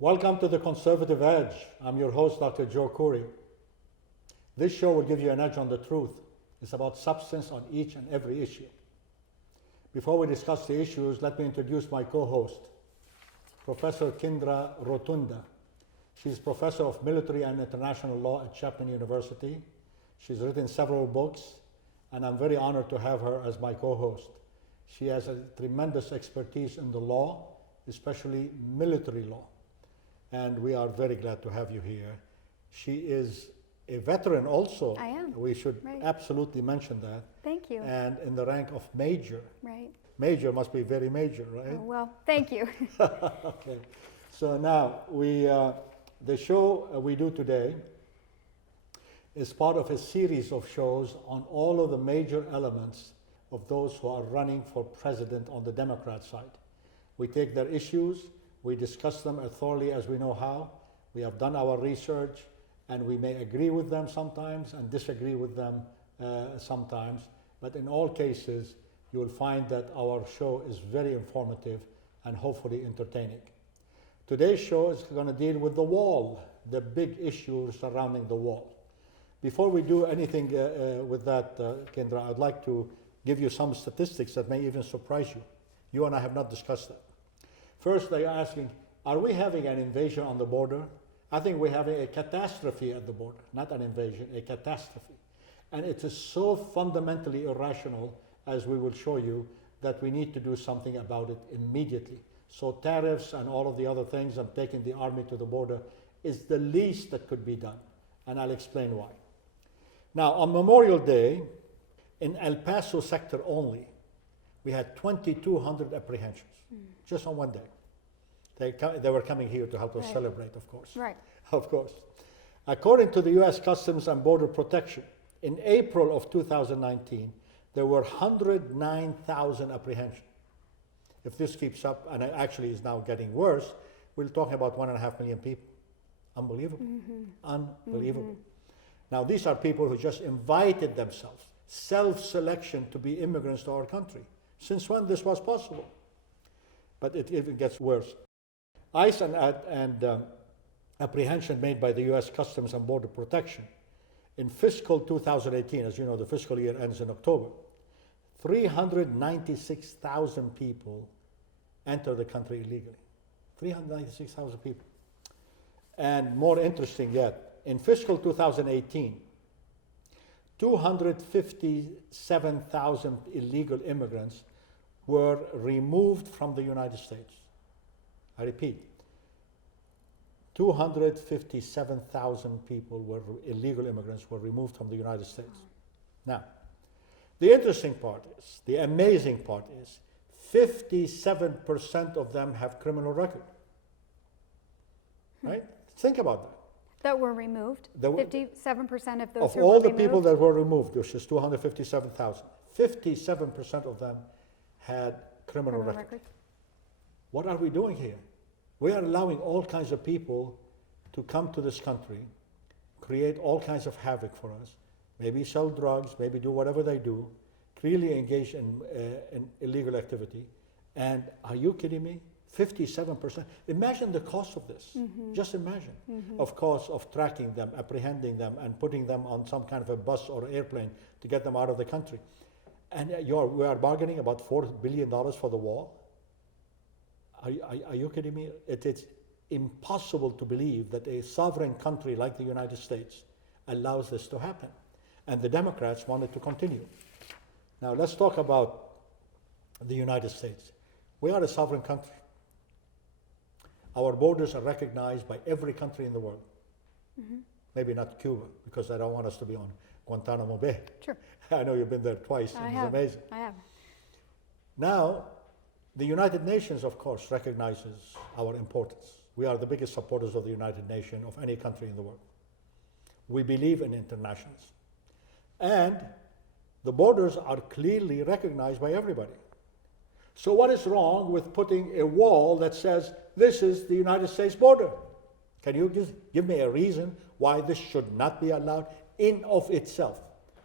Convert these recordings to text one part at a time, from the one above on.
Welcome to The Conservative Edge. I'm your host, Dr. Joe Corey. This show will give you an edge on the truth. It's about substance on each and every issue. Before we discuss the issues, let me introduce my co-host, Professor Kindra Rotunda. She's professor of military and international law at Chapman University. She's written several books, and I'm very honored to have her as my co-host. She has a tremendous expertise in the law, especially military law. And we are very glad to have you here. She is a veteran also. I am. We should Right. absolutely mention that. Thank you. And in the rank of major. Right. Major must be very major, right? Oh, well, thank you. Okay. So now, the show we do today is part of a series of shows on all of the major elements of those who are running for president on the Democrat side. We take their issues, we discuss them as thoroughly as we know how. We have done our research, and we may agree with them sometimes and disagree with them sometimes. But in all cases, you will find that our show is very informative and hopefully entertaining. Today's show is going to deal with the wall, the big issue surrounding the wall. Before we do anything with that, Kendra, I'd like to give you some statistics that may even surprise you. You and I have not discussed that. First, they are asking, are we having an invasion on the border? I think we're having a catastrophe at the border, not an invasion, a catastrophe. And it is so fundamentally irrational, as we will show you, that we need to do something about it immediately. So tariffs and all of the other things and taking the army to the border is the least that could be done. And I'll explain why. Now, on Memorial Day, in El Paso sector only, we had 2,200 apprehensions, just on one day. They were coming here to help us Right. celebrate, of course. Right. Of course. According to the U.S. Customs and Border Protection, in April of 2019, there were 109,000 apprehensions. If this keeps up, and it actually is now getting worse, we're talking about 1.5 million people. Unbelievable. Unbelievable. Now, these are people who just invited themselves, self-selection to be immigrants to our country. Since when this was possible? But it even gets worse. ICE and apprehension made by the U.S. Customs and Border Protection in fiscal 2018, as you know, the fiscal year ends in October, 396,000 people enter the country illegally. 396,000 people. And more interesting yet, in fiscal 2018, 257,000 illegal immigrants were removed from the United States. I repeat, 257,000 people illegal immigrants were removed from the United States. Now, the interesting part is, the amazing part is, 57% of them have criminal record. Right? Think about that. That were removed. 57% of those Of who all were the removed. people that were removed, which is 257,000, 57% of them had criminal record. record. What are we doing here? We are allowing all kinds of people to come to this country, create all kinds of havoc for us, maybe sell drugs, maybe do whatever they do, clearly engage in illegal activity. And are you kidding me? 57%. Imagine the cost of this. Just imagine. Of course, of tracking them, apprehending them, and putting them on some kind of a bus or airplane to get them out of the country. And we are bargaining about $4 billion for the wall. Are you kidding me? It's impossible to believe that a sovereign country like the United States allows this to happen. And the Democrats want it to continue. Now let's talk about the United States. We are a sovereign country. Our borders are recognized by every country in the world. Maybe not Cuba, because I don't want us to be on Guantanamo Bay. Sure. I know you've been there twice, and it's amazing. I have. Now, the United Nations, of course, recognizes our importance. We are the biggest supporters of the United Nations of any country in the world. We believe in internationalism. And the borders are clearly recognized by everybody. So what is wrong with putting a wall that says, this is the United States border? Can you give me a reason why this should not be allowed in of itself?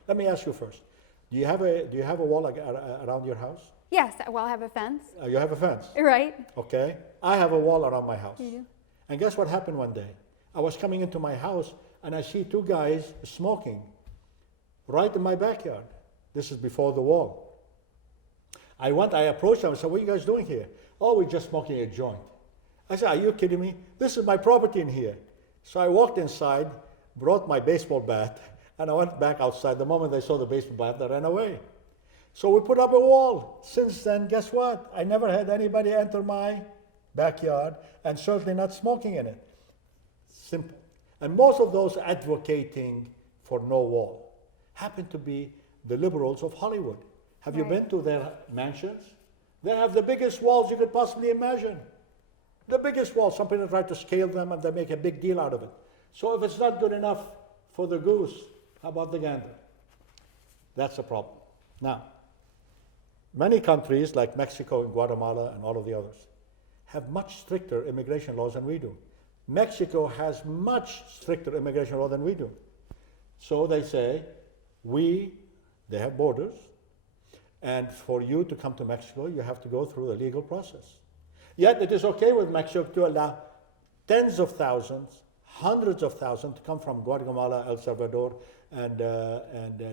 Let me ask you first. Do you have a wall around your house? Yes, well, I have a fence. You have a fence? Right. Okay. I have a wall around my house. You do? And guess what happened one day? I was coming into my house and I see two guys smoking right in my backyard. This is before the wall. I approached them and said, what are you guys doing here? Oh, we're just smoking a joint. I said, are you kidding me? This is my property in here. So I walked inside, brought my baseball bat, and I went back outside. The moment they saw the baseball bat, they ran away. So we put up a wall. Since then, guess what? I never had anybody enter my backyard, and certainly not smoking in it. Simple. And most of those advocating for no wall happen to be the liberals of Hollywood. Have you been to their mansions? They have the biggest walls you could possibly imagine. The biggest walls. Some people try to scale them and they make a big deal out of it. So if it's not good enough for the goose, how about the gander? That's a problem. Now, many countries like Mexico and Guatemala and all of the others have much stricter immigration laws than we do. Mexico has much stricter immigration law than we do. So they say, they have borders, and for you to come to Mexico, you have to go through the legal process. Yet it is okay with Mexico to allow tens of thousands, hundreds of thousands to come from Guatemala, El Salvador, and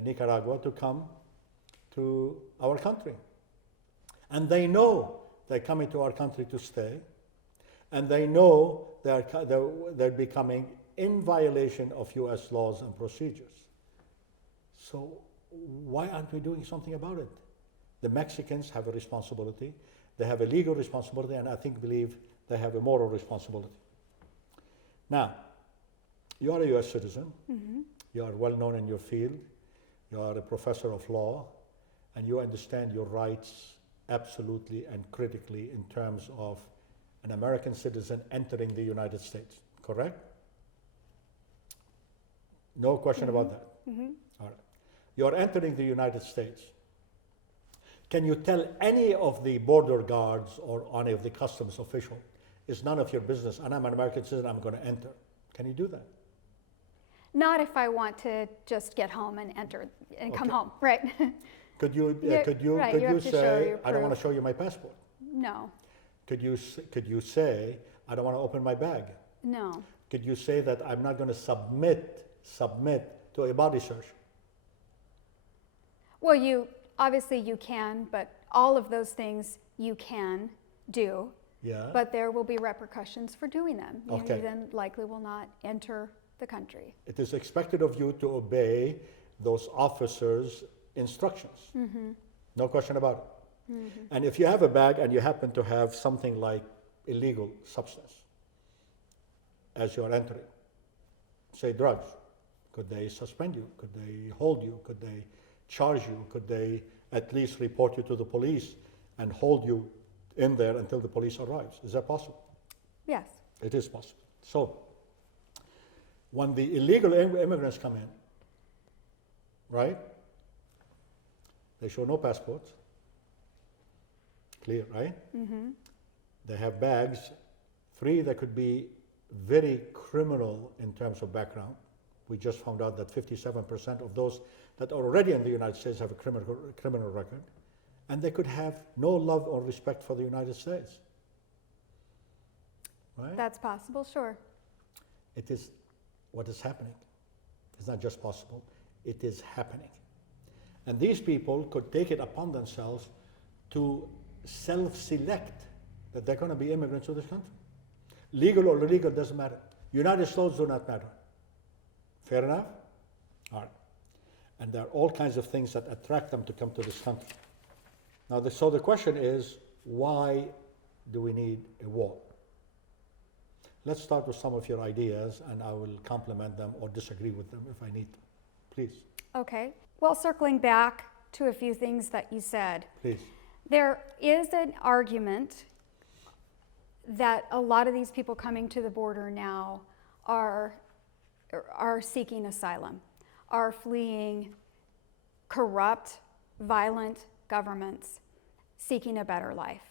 Nicaragua to come to our country. And they know they're coming to our country to stay, and they know they're becoming in violation of US laws and procedures. So why aren't we doing something about it? The Mexicans have a responsibility, they have a legal responsibility, and I believe they have a moral responsibility. Now, you are a US citizen, you are well known in your field, you are a professor of law, and you understand your rights absolutely and critically in terms of an American citizen entering the United States, correct? No question about that. All right. You're entering the United States. Can you tell any of the border guards or any of the customs official, it's none of your business, and I'm an American citizen, I'm going to enter? Can you do that? Not if I want to just get home and enter and come home, right? Could you say, I don't want to show you my passport? No. Could you say, I don't want to open my bag? No. Could you say that I'm not going to submit to a body search? Well, obviously you can, but all of those things you can do. Yeah. But there will be repercussions for doing them. Okay. You then likely will not enter the country. It is expected of you to obey those officers' instructions. No question about it. And if you have a bag and you happen to have something like illegal substance as you're entering, say drugs, could they suspend you? Could they hold you? Could they charge you? Could they at least report you to the police and hold you in there until the police arrives? Is that possible? Yes. It is possible. So, when the illegal immigrants come in, right? They show no passports. Clear, right? They have bags. 3, they could be very criminal in terms of background. We just found out that 57% of those that are already in the United States have a criminal record. And they could have no love or respect for the United States. Right? That's possible, sure. It is what is happening. It's not just possible, it is happening. And these people could take it upon themselves to self-select that they're going to be immigrants to this country. Legal or illegal doesn't matter. United States do not matter. Fair enough? All right. And there are all kinds of things that attract them to come to this country. Now, so the question is, why do we need a wall? Let's start with some of your ideas, and I will complement them or disagree with them if I need to. Please. Okay. Well, circling back to a few things that you said. Please. There is an argument that a lot of these people coming to the border now are seeking asylum, are fleeing corrupt, violent governments, seeking a better life.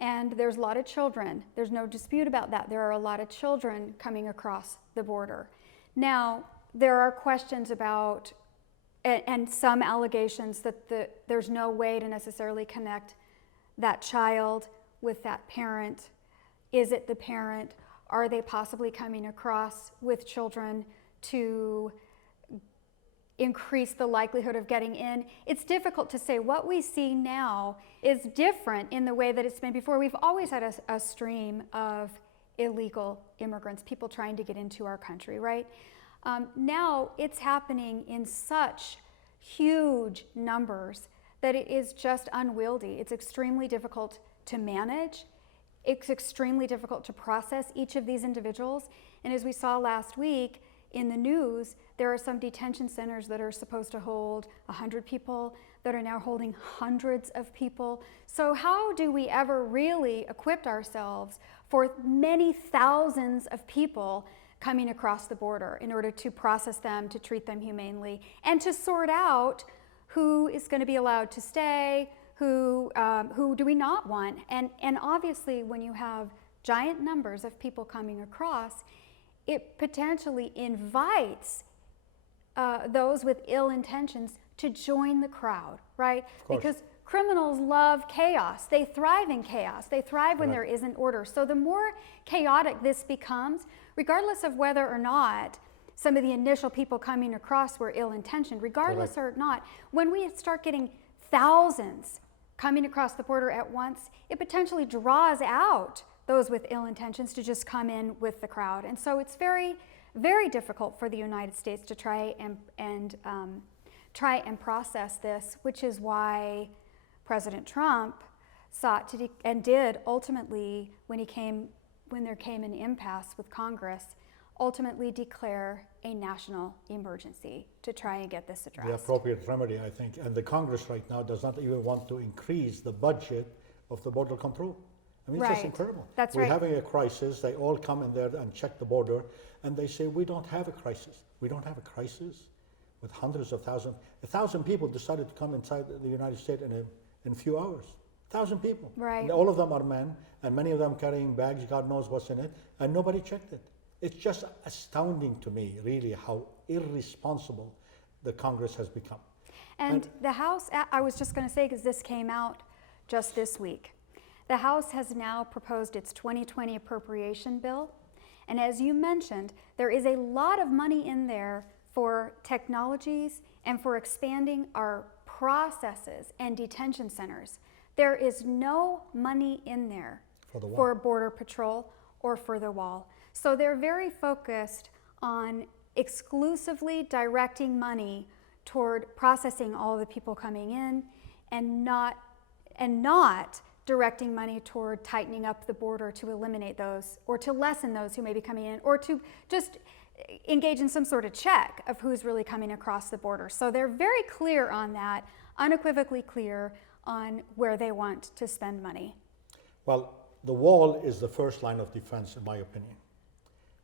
And there's a lot of children. There's no dispute about that. There are a lot of children coming across the border. Now, there are questions about, and some allegations that there's no way to necessarily connect that child with that parent. Is it the parent? Are they possibly coming across with children to increase the likelihood of getting in? It's difficult to say. What we see now is different in the way that it's been before. We've always had a stream of illegal immigrants, people trying to get into our country, right? Now it's happening in such huge numbers that it is just unwieldy. It's extremely difficult to manage. It's extremely difficult to process each of these individuals. And as we saw last week in the news, there are some detention centers that are supposed to hold 100 people that are now holding hundreds of people. So how do we ever really equip ourselves for many thousands of people coming across the border in order to process them, to treat them humanely, and to sort out who is going to be allowed to stay, who do we not want? And obviously, when you have giant numbers of people coming across, it potentially invites those with ill intentions to join the crowd, right? Because criminals love chaos. They thrive in chaos. They thrive when there isn't order. So the more chaotic this becomes, regardless of whether or not some of the initial people coming across were ill-intentioned, regardless or not, when we start getting thousands coming across the border at once, it potentially draws out those with ill intentions to just come in with the crowd. And so it's very, very difficult for the United States to try and process this, which is why President Trump sought to and did ultimately, when there came an impasse with Congress, ultimately declare a national emergency to try and get this addressed. The appropriate remedy, I think. And the Congress right now does not even want to increase the budget of the border control. I mean, it's just incredible. That's We're having a crisis. They all come in there and check the border, and they say, we don't have a crisis. We don't have a crisis with hundreds of thousands. 1,000 people decided to come inside the United States in a few hours. 1,000 people. Right. And all of them are men, and many of them carrying bags, God knows what's in it, and nobody checked it. It's just astounding to me, really, how irresponsible the Congress has become. And the House, I was just going to say, because this came out just this week, the House has now proposed its 2020 appropriation bill. And as you mentioned, there is a lot of money in there for technologies and for expanding our processes and detention centers. There is no money in there for Border Patrol or for the wall. So they're very focused on exclusively directing money toward processing all the people coming in and not directing money toward tightening up the border to eliminate those or to lessen those who may be coming in or to just engage in some sort of check of who's really coming across the border. So they're very clear on that, unequivocally clear on where they want to spend money. Well, the wall is the first line of defense, in my opinion.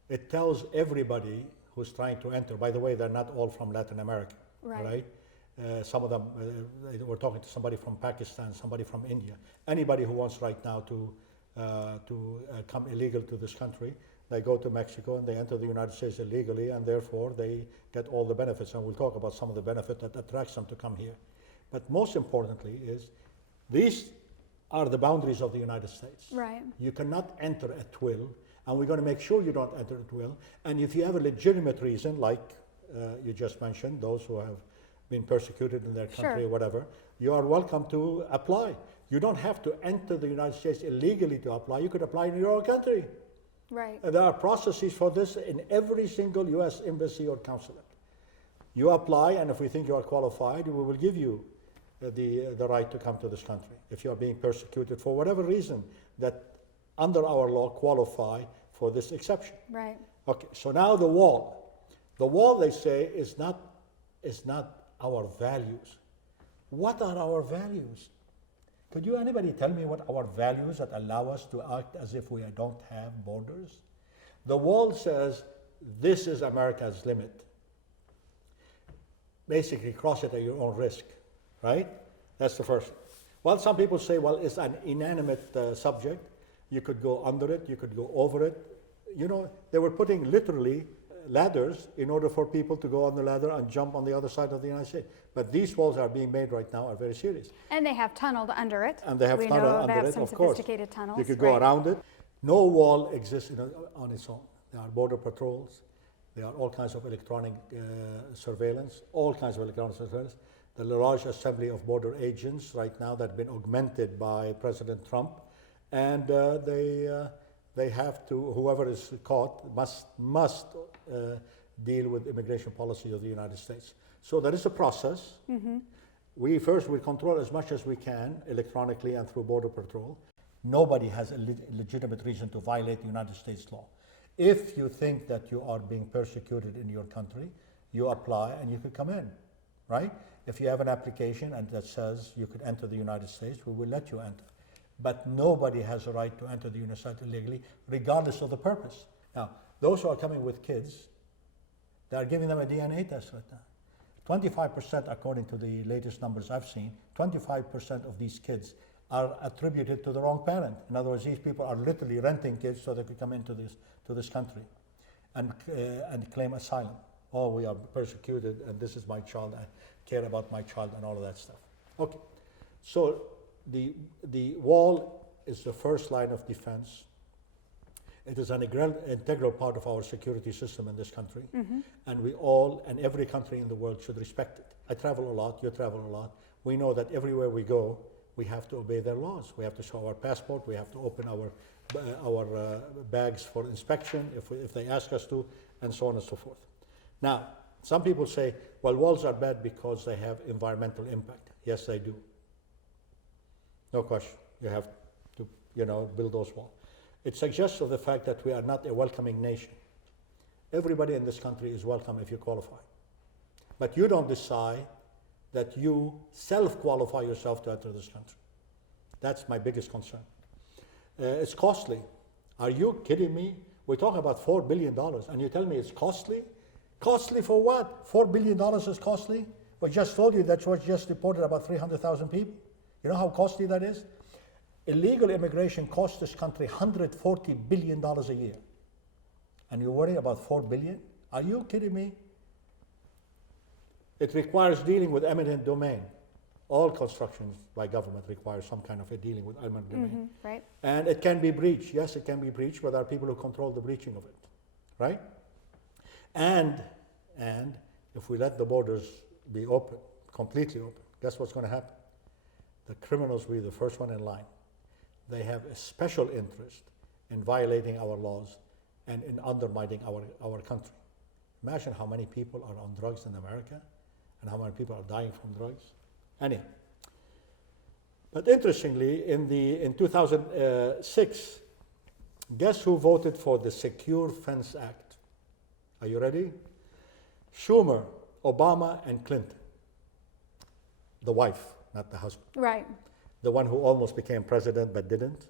It tells everybody who's trying to enter, by the way, they're not all from Latin America, right? Some of them, we're talking to somebody from Pakistan, somebody from India. Anybody who wants right now to come illegal to this country, they go to Mexico and they enter the United States illegally, and therefore they get all the benefits. And we'll talk about some of the benefit that attracts them to come here. But most importantly is, these are the boundaries of the United States. Right. You cannot enter at will, and we're going to make sure you don't enter at will. And if you have a legitimate reason, like you just mentioned, those who have been persecuted in their country or whatever, you are welcome to apply. You don't have to enter the United States illegally to apply. You could apply in your own country. Right. And there are processes for this in every single U.S. embassy or consulate. You apply, and if we think you are qualified, we will give you the right to come to this country. If you are being persecuted for whatever reason that under our law qualify for this exception. Right. Okay, so now the wall. The wall, they say, is not our values. What are our values? Could anybody tell me what our values that allow us to act as if we don't have borders? The wall says, this is America's limit. Basically, cross it at your own risk, right? That's the first. Well, some people say, well, it's an inanimate subject. You could go under it, you could go over it. You know, they were putting literally ladders in order for people to go on the ladder and jump on the other side of the United States. But these walls are being made right now are very serious. And they have tunneled under it. And they have tunneled under it, of course. Sophisticated tunnels. You could go around it. No wall exists on its own. There are border patrols. There are all kinds of electronic surveillance, all kinds of electronic surveillance. The large assembly of border agents right now that have been augmented by President Trump, and they have to, whoever is caught must deal with immigration policy of the United States. So there is a process. Mm-hmm. We control as much as we can electronically and through border patrol. Nobody has a legitimate reason to violate the United States law. If you think that you are being persecuted in your country, you apply and you could come in, right? If you have an application and that says you could enter the United States, we will let you enter. But nobody has a right to enter the United States illegally, regardless of the purpose. Now, those who are coming with kids, they are giving them a DNA test right now. 25%, according to the latest numbers I've seen, 25% of these kids are attributed to the wrong parent. In other words, these people are literally renting kids so they could come into this country and claim asylum. Oh, we are persecuted, and this is my child. I care about my child, and all of that stuff. Okay, so the wall is the first line of defense. It is an integral part of our security system in this country, mm-hmm. and we all, and every country in the world should respect it. I travel a lot, you travel a lot. We know that everywhere we go, we have to obey their laws. We have to show our passport, we have to open our bags for inspection if they ask us to, and so on and so forth. Now, some people say, well, walls are bad because they have environmental impact. Yes, they do. No question. You have to, build those walls. It suggests of the fact that we are not a welcoming nation. Everybody in this country is welcome if you qualify. But you don't decide that you self-qualify yourself to enter this country. That's my biggest concern. It's costly. Are you kidding me? We're talking about $4 billion, and you tell me it's costly? Costly for what? $4 billion is costly? We just told you that was just deported about 300,000 people. You know how costly that is? Illegal immigration costs this country $140 billion a year. And you worry about $4 billion? Are you kidding me? It requires dealing with eminent domain. All constructions by government require some kind of a dealing with eminent domain. Mm-hmm, right. And it can be breached. Yes, it can be breached, but there are people who control the breaching of it, right? And if we let the borders be open, completely open, guess what's going to happen? The criminals will be the first one in line. They have a special interest in violating our laws and in undermining our country. Imagine how many people are on drugs in America and how many people are dying from drugs. Anyhow. But interestingly, in 2006, guess who voted for the Secure Fence Act? Are you ready? Schumer, Obama, and Clinton. The wife, not the husband. Right. The one who almost became president but didn't.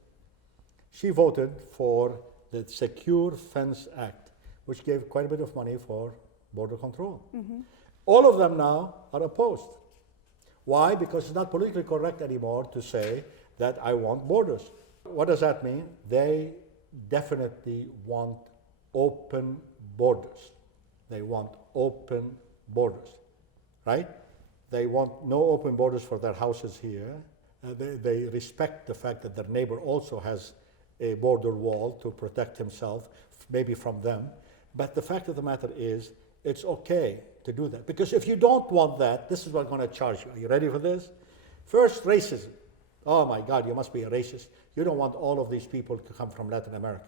She voted for the Secure Fence Act, which gave quite a bit of money for border control. Mm-hmm. All of them now are opposed. Why? Because it's not politically correct anymore to say that I want borders. What does that mean? They definitely want open borders. They want open borders, right? They want no open borders for their houses here. They respect the fact that their neighbor also has a border wall to protect himself, maybe from them. But the fact of the matter is, it's okay to do that. Because if you don't want that, this is what I'm going to charge you. Are you ready for this? First, racism. Oh my God, you must be a racist. You don't want all of these people to come from Latin America.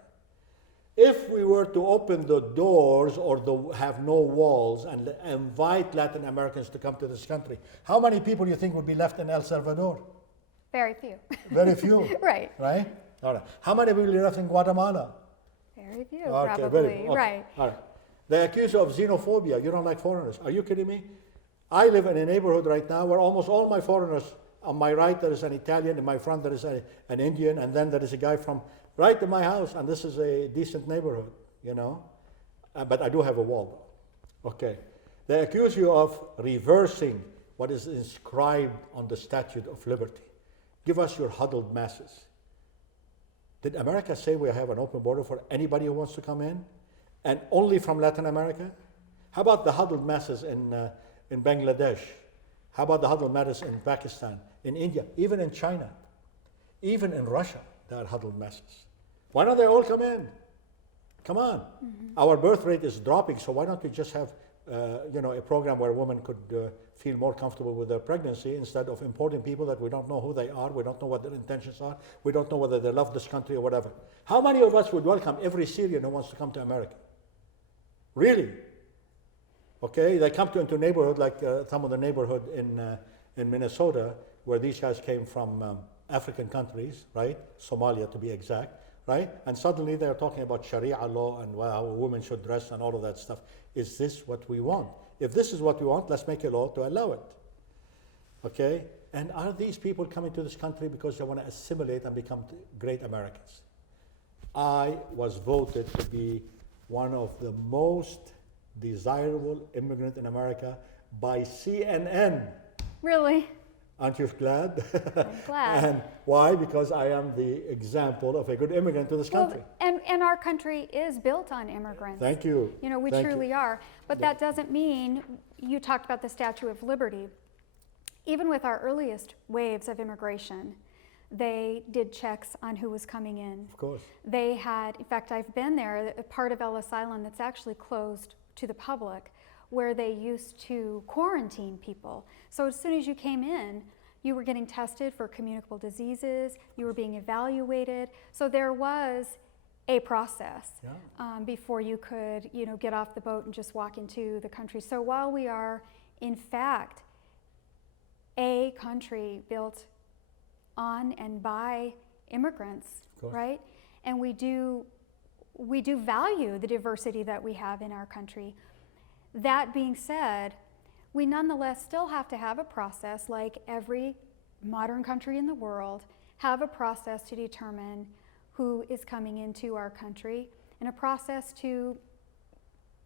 If we were to open the doors or have no walls and invite Latin Americans to come to this country, how many people do you think would be left in El Salvador? Very few. Very few. Right. Right? All right. How many will be left in Guatemala? Very few, Okay, probably. okay. Right. All right. They accuse you of xenophobia. You don't like foreigners. Are you kidding me? I live in a neighborhood right now where almost all my foreigners, on my right there is an Italian, in my front there is an Indian, and then there is a guy from right in my house, and this is a decent neighborhood, but I do have a wall. Okay. They accuse you of reversing what is inscribed on the Statue of Liberty. Give us your huddled masses. Did America say we have an open border for anybody who wants to come in? And only from Latin America? How about the huddled masses in Bangladesh? How about the huddled masses in Pakistan, in India, even in China, even in Russia, there are huddled masses. Why don't they all come in? Come on. Our birth rate is dropping, so why don't we just have a program where women could feel more comfortable with their pregnancy instead of importing people that we don't know who they are, we don't know what their intentions are, we don't know whether they love this country or whatever. How many of us would welcome every Syrian who wants to come to America? Really? Okay, they come into a neighborhood like some of the neighborhood in Minnesota where these guys came from African countries, right? Somalia to be exact, right? And suddenly they're talking about Sharia law and how women should dress and all of that stuff. Is this what we want? If this is what we want, let's make a law to allow it. Okay? And are these people coming to this country because they want to assimilate and become great Americans? I was voted to be one of the most desirable immigrant in America by CNN. Really? Aren't you glad? I'm glad. And why? Because I am the example of a good immigrant to this country. And our country is built on immigrants. Thank you. You know, we Thank truly you. are. But that doesn't mean, you talked about the Statue of Liberty. Even with our earliest waves of immigration, they did checks on who was coming in. Of course. They had, in fact, I've been there, a part of Ellis Island that's actually closed to the public, where they used to quarantine people. So as soon as you came in, you were getting tested for communicable diseases, you were being evaluated. So there was a process before you could, get off the boat and just walk into the country. So while we are, in fact, a country built on and by immigrants, right? And we do value the diversity that we have in our country. That being said, we nonetheless still have to have a process, like every modern country in the world, have a process to determine who is coming into our country, and a process to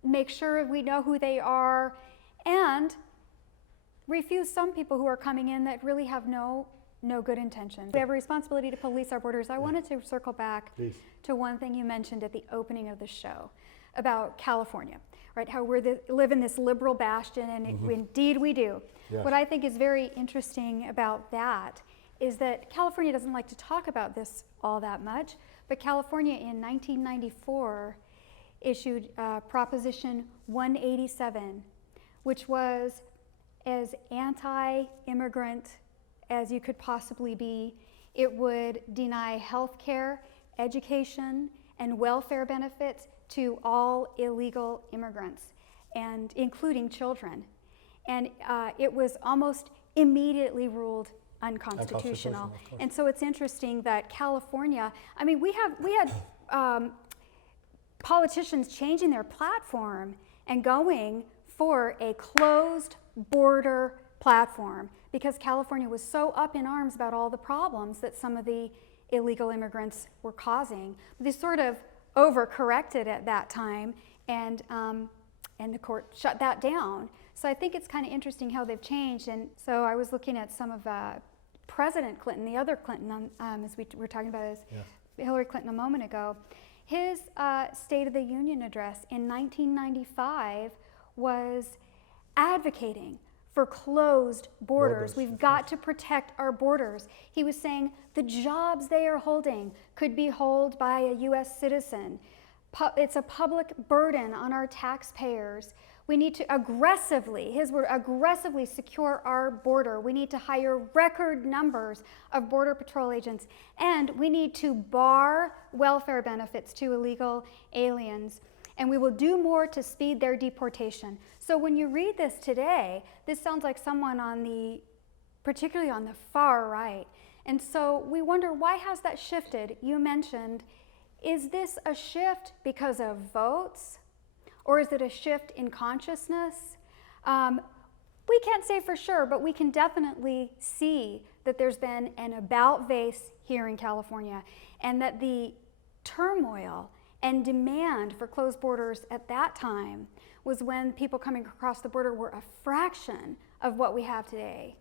make sure we know who they are, and refuse some people who are coming in that really have no good intention. We have a responsibility to police our borders. I wanted to circle back to one thing you mentioned at the opening of the show about California, right? How we live in this liberal bastion, and indeed we do. Yes. What I think is very interesting about that is that California doesn't like to talk about this all that much, but California in 1994 issued Proposition 187, which was as anti-immigrant as you could possibly be. It would deny health care, education, and welfare benefits to all illegal immigrants, and including children. And it was almost immediately ruled unconstitutional. And so it's interesting that California, I mean, we had politicians changing their platform and going for a closed border platform because California was so up in arms about all the problems that some of the illegal immigrants were causing. They sort of overcorrected at that time, and the court shut that down. So I think it's kind of interesting how they've changed. And so I was looking at some of President Clinton, the other Clinton, as we were talking about, Hillary Clinton a moment ago. His State of the Union address in 1995 was advocating for closed borders. We've got to protect our borders. He was saying the jobs they are holding could be held by a U.S. citizen. It's a public burden on our taxpayers. We need to aggressively, his word, aggressively secure our border. We need to hire record numbers of Border Patrol agents, and we need to bar welfare benefits to illegal aliens. And we will do more to speed their deportation. So when you read this today, this sounds like someone particularly on the far right. And so we wonder, why has that shifted? You mentioned, is this a shift because of votes? Or is it a shift in consciousness? We can't say for sure, but we can definitely see that there's been an about face here in California, and that the turmoil and demand for closed borders at that time was when people coming across the border were a fraction of what we have today.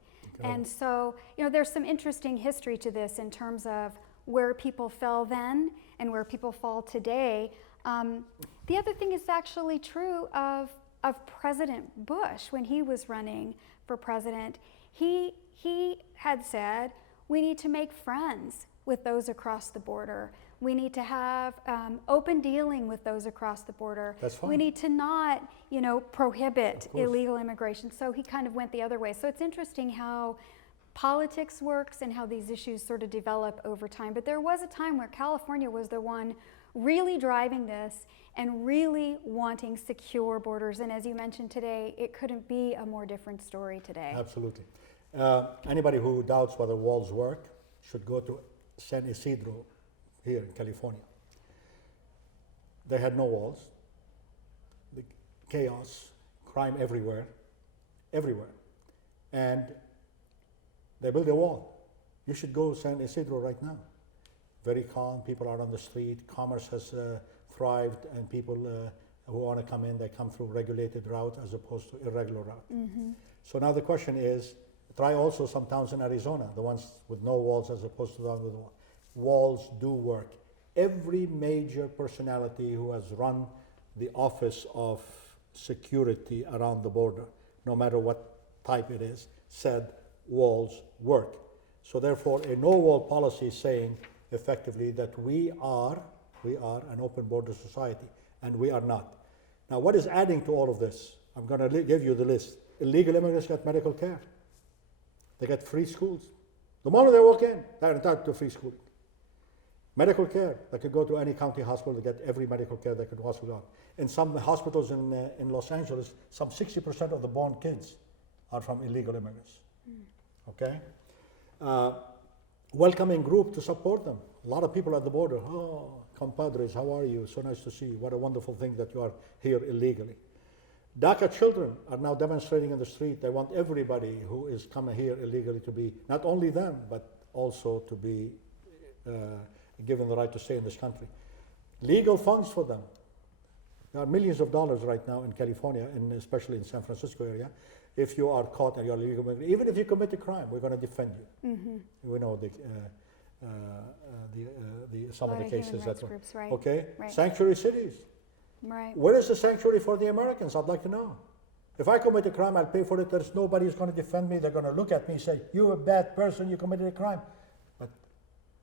And so, there's some interesting history to this in terms of where people fell then and where people fall today. The other thing is actually true of President Bush when he was running for president. He had said, we need to make friends with those across the border. We need to have open dealing with those across the border. That's fine. We need to not, prohibit Of course. illegal immigration. So he kind of went the other way. So it's interesting how politics works and how these issues sort of develop over time. But there was a time where California was the one really driving this and really wanting secure borders. And as you mentioned today, it couldn't be a more different story today. Absolutely. Anybody who doubts whether walls work should go to San Isidro here in California. They had no walls, the chaos, crime everywhere, and they built a wall. You should go to San Isidro right now. Very calm, people are on the street, commerce has thrived, and people who want to come in, they come through regulated route as opposed to irregular route. So now the question is, try also some towns in Arizona, the ones with no walls as opposed to the ones with walls. Walls do work. Every major personality who has run the office of security around the border, no matter what type it is, said walls work. So therefore, a no-wall policy is saying effectively that we are an open border society, and we are not. Now, what is adding to all of this? I'm going to give you the list. Illegal immigrants get medical care. They get free schools. The moment they walk in, they're entitled to free schooling. Medical care, they could go to any county hospital to get every medical care they could possibly want. In some hospitals in Los Angeles, some 60% of the born kids are from illegal immigrants. Okay? Welcoming group to support them. A lot of people at the border, oh, compadres, how are you? So nice to see you. What a wonderful thing that you are here illegally. DACA children are now demonstrating in the street. They want everybody who is coming here illegally to be, not only them, but also to be given the right to stay in this country. Legal funds for them. There are millions of dollars right now in California, and especially in San Francisco area. If you are caught and you're illegal, even if you commit a crime, we're going to defend you. We know some of the cases that groups, right. Okay, Right. Sanctuary cities. Right. Where is the sanctuary for the Americans? I'd like to know. If I commit a crime, I'll pay for it. There's nobody who's going to defend me. They're going to look at me and say, "You're a bad person. You committed a crime." But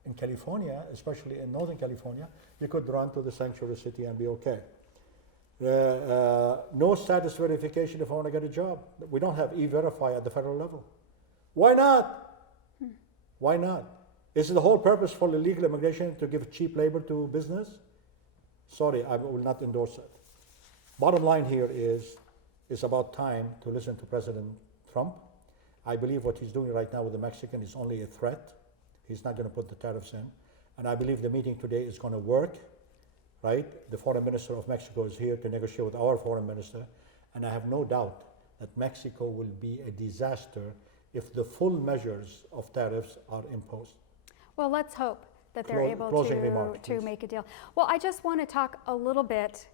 in California, especially in Northern California, you could run to the sanctuary city and be okay. No status verification if I want to get a job. We don't have E-Verify at the federal level. Why not? Why not? Is the whole purpose for illegal immigration to give cheap labor to business? Sorry, I will not endorse it. Bottom line here is it's about time to listen to President Trump. I believe what he's doing right now with the Mexican is only a threat. He's not going to put the tariffs in. And I believe the meeting today is going to work. Right? The foreign minister of Mexico is here to negotiate with our foreign minister, and I have no doubt that Mexico will be a disaster if the full measures of tariffs are imposed. Well, let's hope that they're able Closing remarks, to please. make a deal. Well, I just want to talk a little bit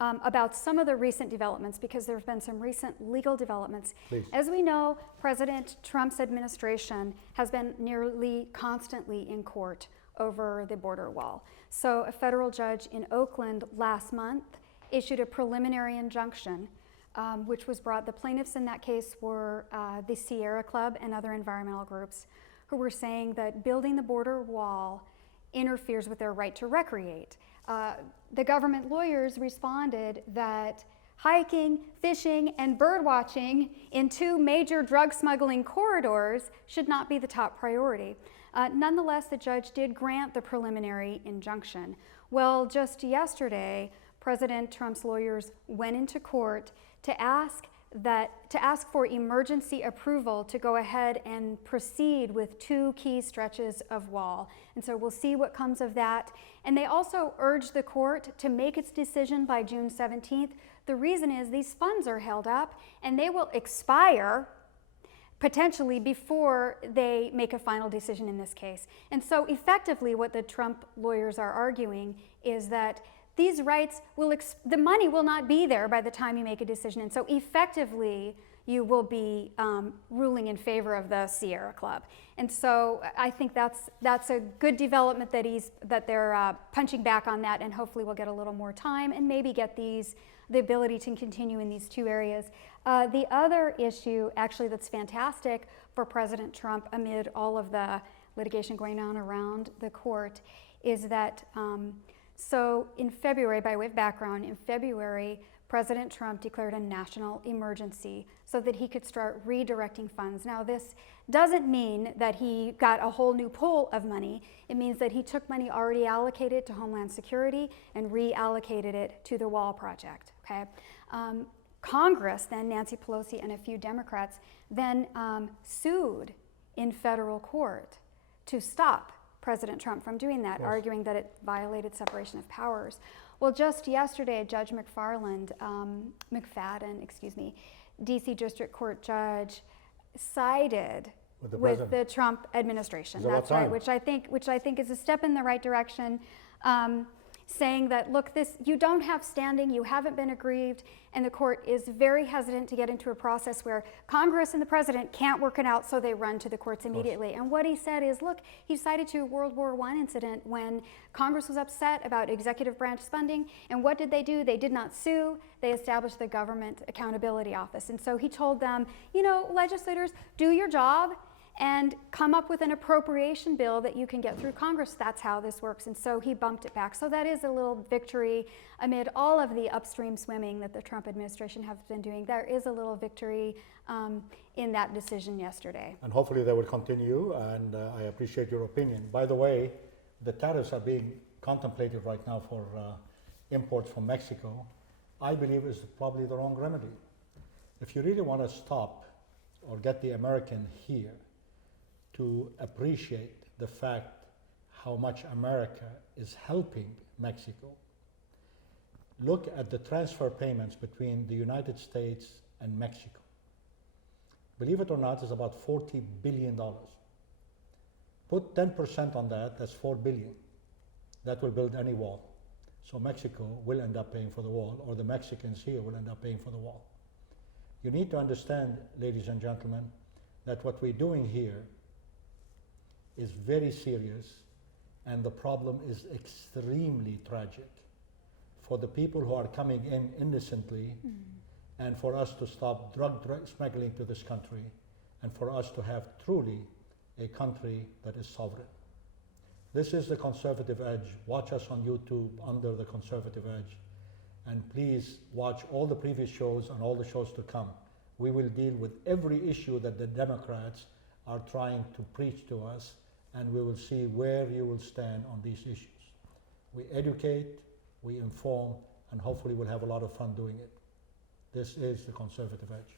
about some of the recent developments, because there have been some recent legal developments. Please. As we know, President Trump's administration has been nearly constantly in court over the border wall. So a federal judge in Oakland last month issued a preliminary injunction, which was brought. The plaintiffs in that case were the Sierra Club and other environmental groups, who were saying that building the border wall interferes with their right to recreate. The government lawyers responded that hiking, fishing, and bird watching in two major drug smuggling corridors should not be the top priority. Nonetheless, the judge did grant the preliminary injunction. Well, just yesterday, President Trump's lawyers went into court to ask for emergency approval to go ahead and proceed with two key stretches of wall. And so we'll see what comes of that. And they also urged the court to make its decision by June 17th. The reason is these funds are held up and they will expire potentially before they make a final decision in this case. And so effectively what the Trump lawyers are arguing is that these rights the money will not be there by the time you make a decision. And so effectively you will be ruling in favor of the Sierra Club. And so I think that's a good development that they're punching back on that, and hopefully we'll get a little more time and maybe get the ability to continue in these two areas. The other issue actually that's fantastic for President Trump amid all of the litigation going on around the court is that, so in February, by way of background, in February, President Trump declared a national emergency so that he could start redirecting funds. Now, this doesn't mean that he got a whole new pool of money. It means that he took money already allocated to Homeland Security and reallocated it to the Wall Project, okay? Congress, then Nancy Pelosi and a few Democrats, then sued in federal court to stop President Trump from doing that, arguing that it violated separation of powers. Well, just yesterday, Judge McFadden, DC District Court judge, sided with the Trump administration. That's right, which I think is a step in the right direction. Saying that, look, you don't have standing, you haven't been aggrieved, and the court is very hesitant to get into a process where Congress and the president can't work it out, so they run to the courts immediately. And what he said is, look, he cited to a World War I incident when Congress was upset about executive branch funding, and what did they do? They did not sue, they established the Government Accountability Office. And so he told them, you know, legislators, do your job, and come up with an appropriation bill that you can get through Congress. That's how this works. And so he bumped it back. So that is a little victory amid all of the upstream swimming that the Trump administration has been doing. There is a little victory in that decision yesterday. And hopefully they will continue, and I appreciate your opinion. By the way, the tariffs are being contemplated right now for imports from Mexico. I believe is probably the wrong remedy. If you really want to stop or get the American here to appreciate the fact how much America is helping Mexico, look at the transfer payments between the United States and Mexico. Believe it or not, it's about $40 billion. Put 10% on that, that's $4 billion. That will build any wall. So Mexico will end up paying for the wall, or the Mexicans here will end up paying for the wall. You need to understand, ladies and gentlemen, that what we're doing here is very serious, and the problem is extremely tragic for the people who are coming in innocently, and for us to stop drug smuggling to this country, and for us to have truly a country that is sovereign. This is the Conservative Edge. Watch us on YouTube under the Conservative Edge, and please watch all the previous shows and all the shows to come. We will deal with every issue that the Democrats are trying to preach to us, and we will see where you will stand on these issues. We educate, we inform, and hopefully we'll have a lot of fun doing it. This is the Conservative Edge.